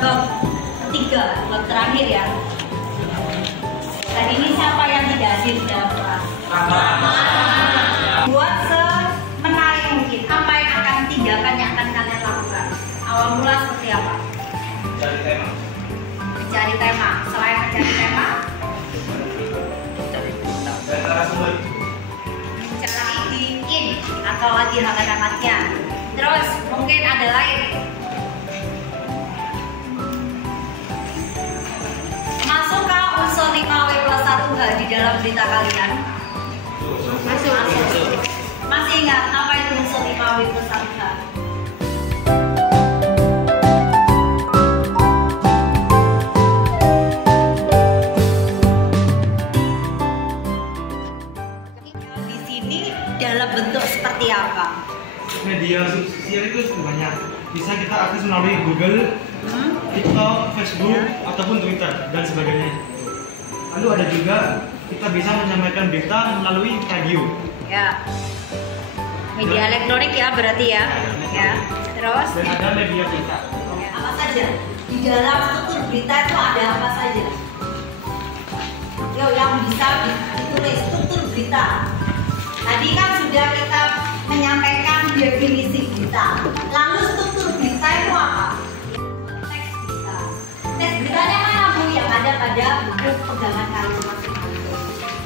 bab 3, bab terakhir ya. Dan ini siapa yang tidak hadir dalam kelas? Buat semenarik mungkin, apa yang akan tindakan yang akan kalian lakukan? Awal mula seperti apa? Mencari tema. Mencari tema. Selain mencari tema, mencari bikin atau lagi hangat-hangatnya. Terus mungkin ada lain. Masukkah unsur 5W+1H di dalam berita kalian? Masuk. Masih ingat apa itu unsur 5W+1H? Di sini dalam bentuk seperti apa? Media sosial itu banyak. Bisa kita akses melalui Google, TikTok, Facebook, ataupun Twitter dan sebagainya. Lalu ada juga kita bisa menyampaikan berita melalui radio. Ya. Media elektronik ya berarti ya. Ya. Terus? Dan ada media berita. Apa saja? Di dalam struktur berita itu ada apa saja? Yuk, yang bisa ditulis struktur berita. Tadi kan sudah kita menyampaikan definisi berita. Lalu struktur berita itu apa? Teks berita. Teks beritanya mana Bu? Yang ada pada buku pegangan kalian masing-masing.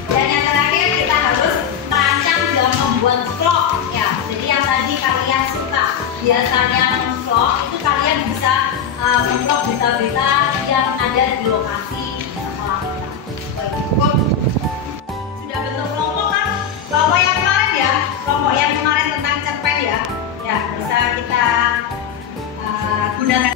Dan yang terakhir kita harus merancang dan membuat vlog ya. Jadi yang tadi kalian suka biasanya vlog itu kalian bisa memvlog berita-berita yang ada di lokasi sekolah kita. Cukup. Sudah bentuk kelompok kan? Kelompok yang kemarin ya, kelompok yang kemarin tentang cerpen ya. Ya bisa kita gunakan.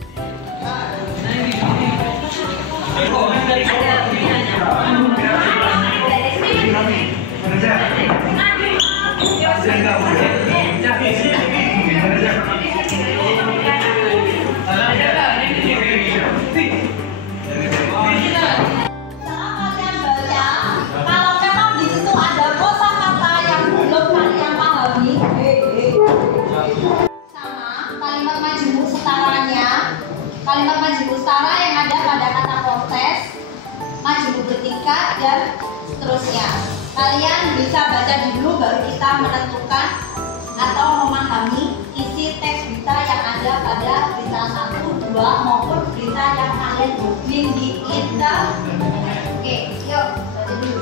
Kalimat majemuk setara yang ada pada kata protes, majemuk bertingkat dan seterusnya. Kalian bisa baca dulu baru kita menentukan atau memahami isi teks berita yang ada pada berita 1, 2 maupun berita yang kalian googling di internet. Oke, yuk baca dulu.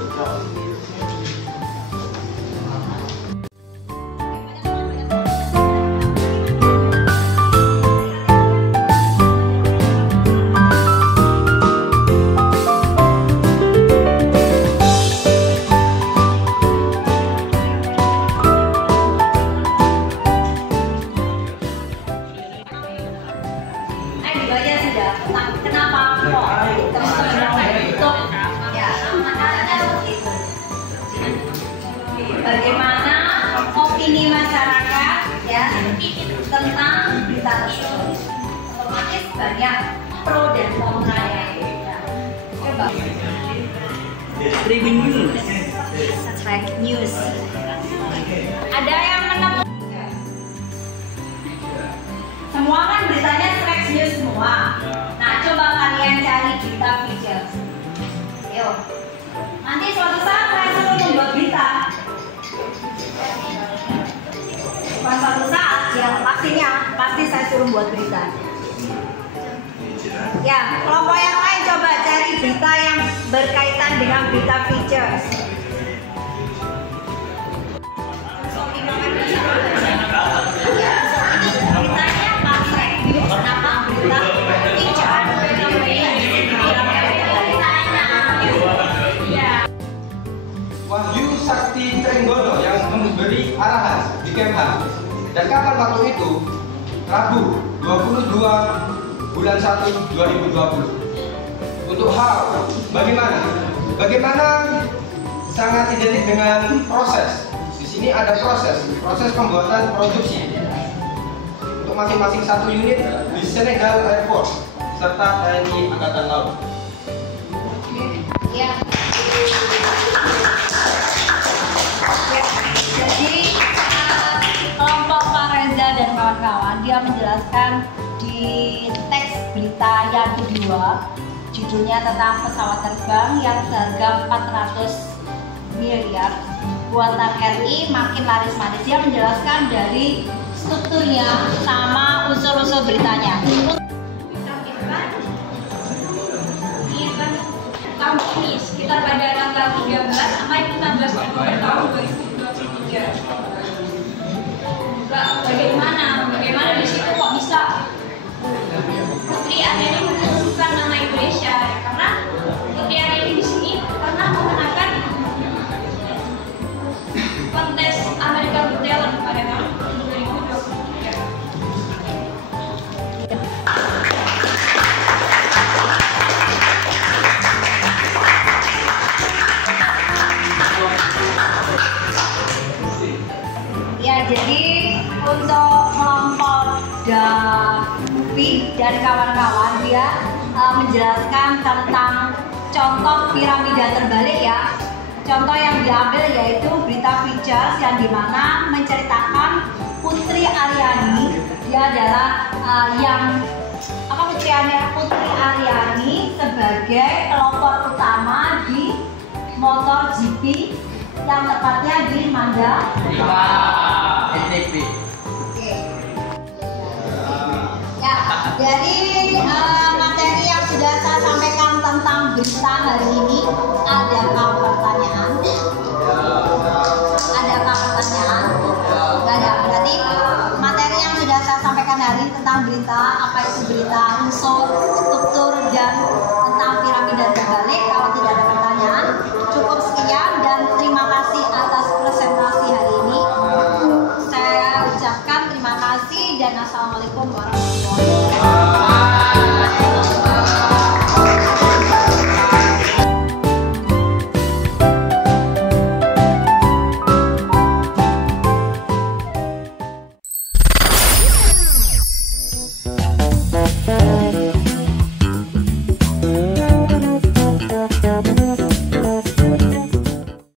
Kenapa kok teman-teman untuk ya makanya seperti itu. Bagaimana opini masyarakat ya tentang berita tersebut? Otomatis banyak pro dan kontranya. Ya. Coba. Tribun News. Strike News. Ada yang menemukan? Semua kan beritanya Strike News semua. Nah, coba kalian cari berita features. Yuk. Nanti suatu saat saya suruh membuat berita. Bukan suatu saat, ya pastinya pasti saya suruh buat berita. Ya, kelompok yang lain coba cari berita yang berkaitan dengan berita features. Wahyu Sakti Trenggono yang memberi arahan di Kemhan. Dan kapan waktu itu? Rabu 22 bulan 1 2020. Untuk hal bagaimana? Bagaimana sangat identik dengan proses. Di sini ada proses pembuatan produksi untuk masing-masing satu unit di Senegal Air Force serta TNI Angkatan Laut. Ya. Jadi kelompok Pak Reza dan kawan-kawan dia menjelaskan di teks berita yang kedua, judulnya tentang pesawat terbang yang seharga 400 miliar buatan RI makin laris manis. Dia menjelaskan dari strukturnya sama unsur-unsur beritanya. Tahun ini sekitar pada tanggal 13 sampai 15 Oktober tahun 2023. Bagaimana di situ kok bisa Putri Aryani menentukan nama Indonesia? Karena Putri Aryani di sini pernah memenangkan kontes American Got Talent pada tahun 2023. Ya, jadi untuk kelompok Davi dan kawan-kawan dia menjelaskan tentang contoh piramida terbalik ya. Contoh yang diambil yaitu berita features yang dimana menceritakan Putri Aryani. Dia adalah Putri Aryani sebagai pelopor utama di MotoGP yang tepatnya di Mandalika. Oke. Ya, dari materi yang sudah saya sampaikan tentang berita hari ini, adakah pertanyaan? Adakah pertanyaan? Enggak ada. Berarti materi yang sudah saya sampaikan hari ini tentang berita, apa itu berita, unsur, struktur, dan tentang piramida terbalik. Kalau tidak ada pertanyaan, cukup sekian dan terima kasih atas presentasi hari ini. Saya ucapkan terima kasih dan assalamualaikum warahmatullahi wabarakatuh.